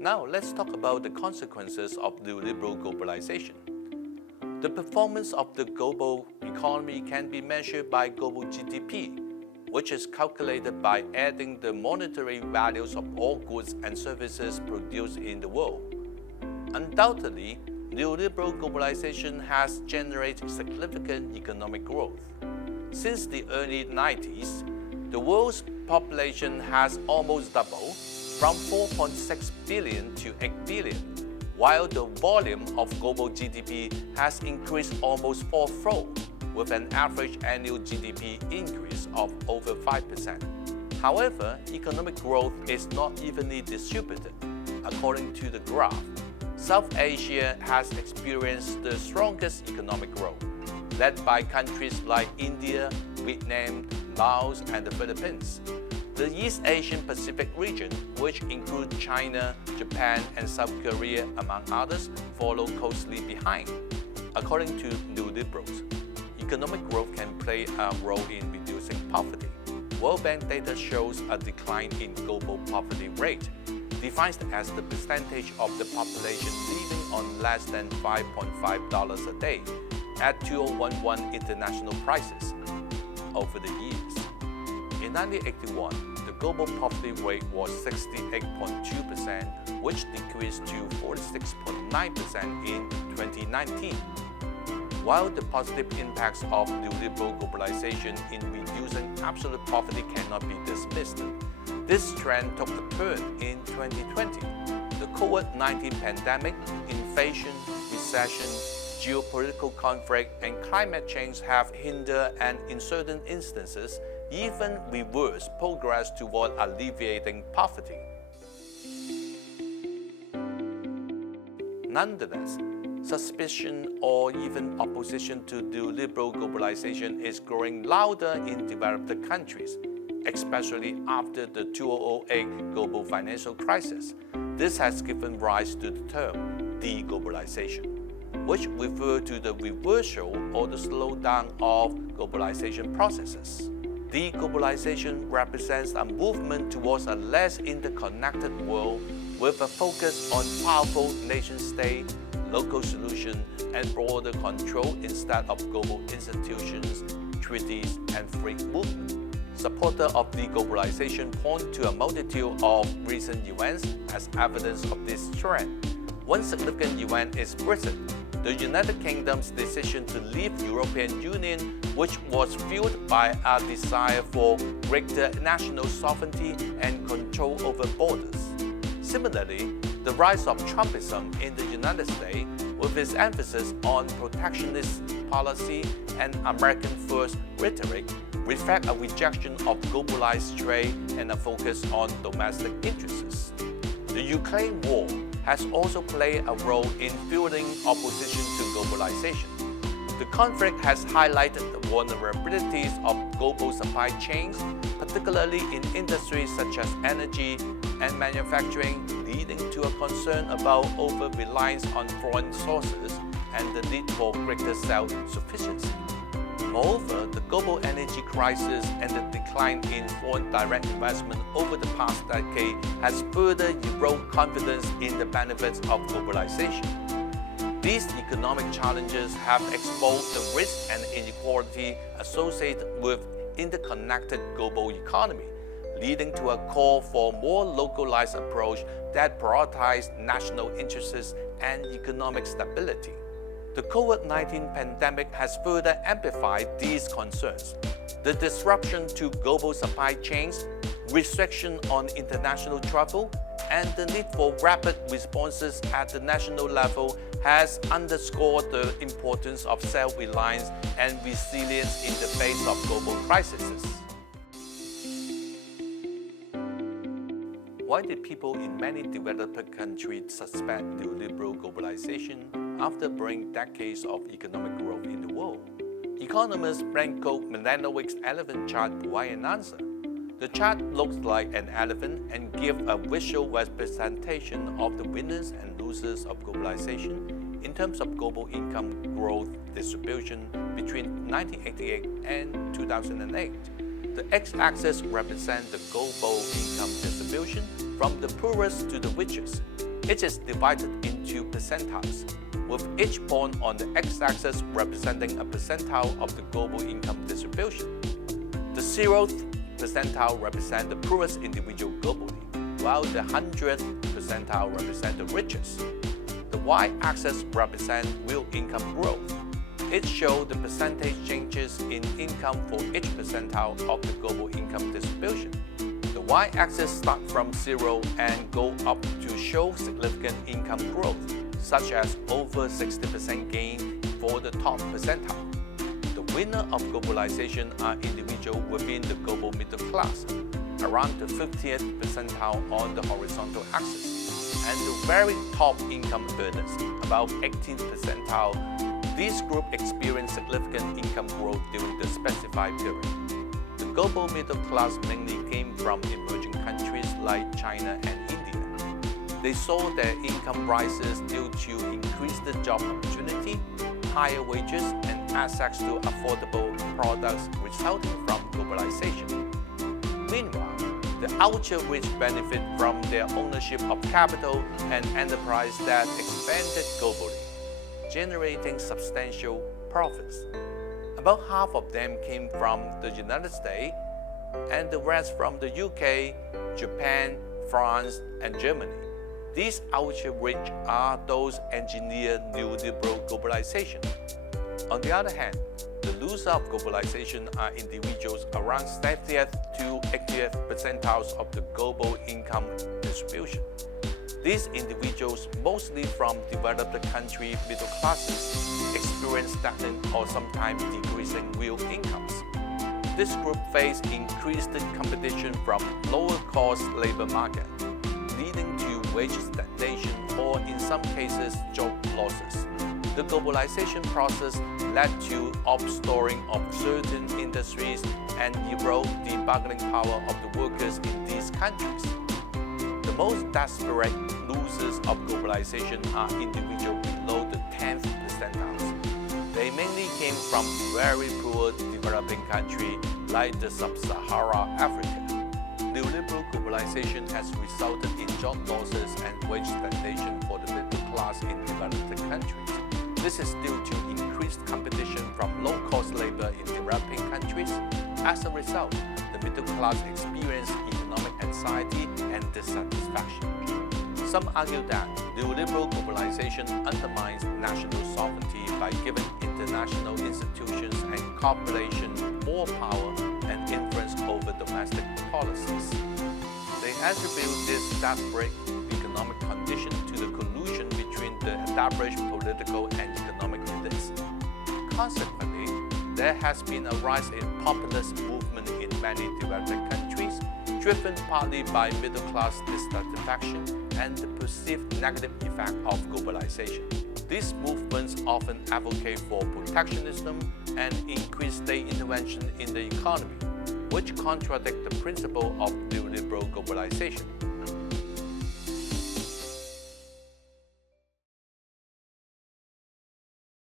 Now let's talk about the consequences of neoliberal globalization. The performance of the global economy can be measured by global GDP, which is calculated by adding the monetary values of all goods and services produced in the world. Undoubtedly, neoliberal globalization has generated significant economic growth. Since the early 90s, the world's population has almost doubled from 4.6 billion to 8 billion, while the volume of global GDP has increased almost fourfold, with an average annual GDP increase of over 5%. However, economic growth is not evenly distributed. According to the graph, South Asia has experienced the strongest economic growth, led by countries like India, Vietnam, Laos, and the Philippines. The East Asian Pacific region, which includes China, Japan, and South Korea, among others, follow closely behind. According to neoliberals, economic growth can play a role in reducing poverty. World Bank data shows a decline in global poverty rate, defined as the percentage of the population living on less than $5.5 a day at 2011 international prices over the years. In 1981, the global poverty rate was 68.2%, which decreased to 46.9% in 2019. While the positive impacts of neoliberal globalization in reducing absolute poverty cannot be dismissed, this trend took a turn in 2020. The COVID-19 pandemic, inflation, recession, geopolitical conflict, and climate change have hindered and, in certain instances, even reversed progress toward alleviating poverty. Nonetheless, suspicion or even opposition to neoliberal globalization is growing louder in developed countries, especially after the 2008 global financial crisis. This has given rise to the term deglobalization, which refers to the reversal or the slowdown of globalization processes. Deglobalization represents a movement towards a less interconnected world with a focus on powerful nation-state, local solutions, and broader control instead of global institutions, treaties, and free movement. Supporters of deglobalization point to a multitude of recent events as evidence of this trend. One significant event is Brexit, the United Kingdom's decision to leave the European Union, which was fueled by a desire for greater national sovereignty and control over borders. Similarly, the rise of Trumpism in the United States, with its emphasis on protectionist policy and American-first rhetoric, reflect a rejection of globalized trade and a focus on domestic interests. The Ukraine war has also played a role in fueling opposition to globalization. The conflict has highlighted the vulnerabilities of global supply chains, particularly in industries such as energy and manufacturing, leading to a concern about over-reliance on foreign sources and the need for greater self-sufficiency. Moreover, the global energy crisis and the decline in foreign direct investment over the past decade has further eroded confidence in the benefits of globalization. These economic challenges have exposed the risk and inequality associated with interconnected global economy, leading to a call for a more localized approach that prioritizes national interests and economic stability. The COVID-19 pandemic has further amplified these concerns. The disruption to global supply chains, restriction on international travel, and the need for rapid responses at the national level has underscored the importance of self-reliance and resilience in the face of global crises. Why did people in many developed countries suspect neoliberal globalization after bringing decades of economic growth in the world? Economist Branko Milanović's elephant chart provides an answer. The chart looks like an elephant and gives a visual representation of the winners and losers of globalization in terms of global income growth distribution between 1988 and 2008. The x-axis represents the global income distribution from the poorest to the richest. It is divided into percentiles, with each point on the x-axis representing a percentile of the global income distribution. The 0th percentile represents the poorest individual globally, while the 100th percentile represents the richest. The y-axis represents real income growth. It shows the percentage changes in income for each percentile of the global income distribution. The y-axis starts from 0 and go up to show significant income growth, such as over 60% gain for the top percentile. The winner of globalization are individuals within the global middle class, around the 50th percentile on the horizontal axis, and the very top income earners, about 18th percentile. This group experienced significant income growth during the specified period. The global middle class mainly came from emerging countries like China and India. They saw their income rises due to increased job opportunity, higher wages, and access to affordable products resulting from globalization. Meanwhile, the ultra-rich benefit from their ownership of capital and enterprise that expanded globally, generating substantial profits. About half of them came from the United States, and the rest from the UK, Japan, France, and Germany. These ultra-rich are those engineered neoliberal globalization. On the other hand, the loser of globalization are individuals around 70th to 80th percentiles of the global income distribution. These individuals, mostly from developed country middle classes, experience stagnant or sometimes decreasing real incomes. This group face increased competition from lower-cost labor market, leading to wage stagnation or, in some cases, job losses. The globalization process led to offshoring of certain industries and eroded the bargaining power of the workers in these countries. The most desperate losers of globalization are individuals below the 10th percentiles. They mainly came from very poor developing countries like the Sub-Saharan Africa. Neoliberal globalization has resulted in job losses and wage stagnation for the middle class in developed countries. This is due to increased competition from low-cost labor in developing countries. As a result, the middle class experience economic anxiety and dissatisfaction. Some argue that neoliberal globalization undermines national sovereignty by giving international institutions and corporations more power and influence over domestic policies. They attribute this desperate economic condition to the collusion between the established political and economic elites. Consequently, there has been a rise in populist movement in many developed countries, driven partly by middle-class dissatisfaction and the perceived negative effect of globalization. These movements often advocate for protectionism and increased state intervention in the economy, which contradict the principle of neoliberal globalization.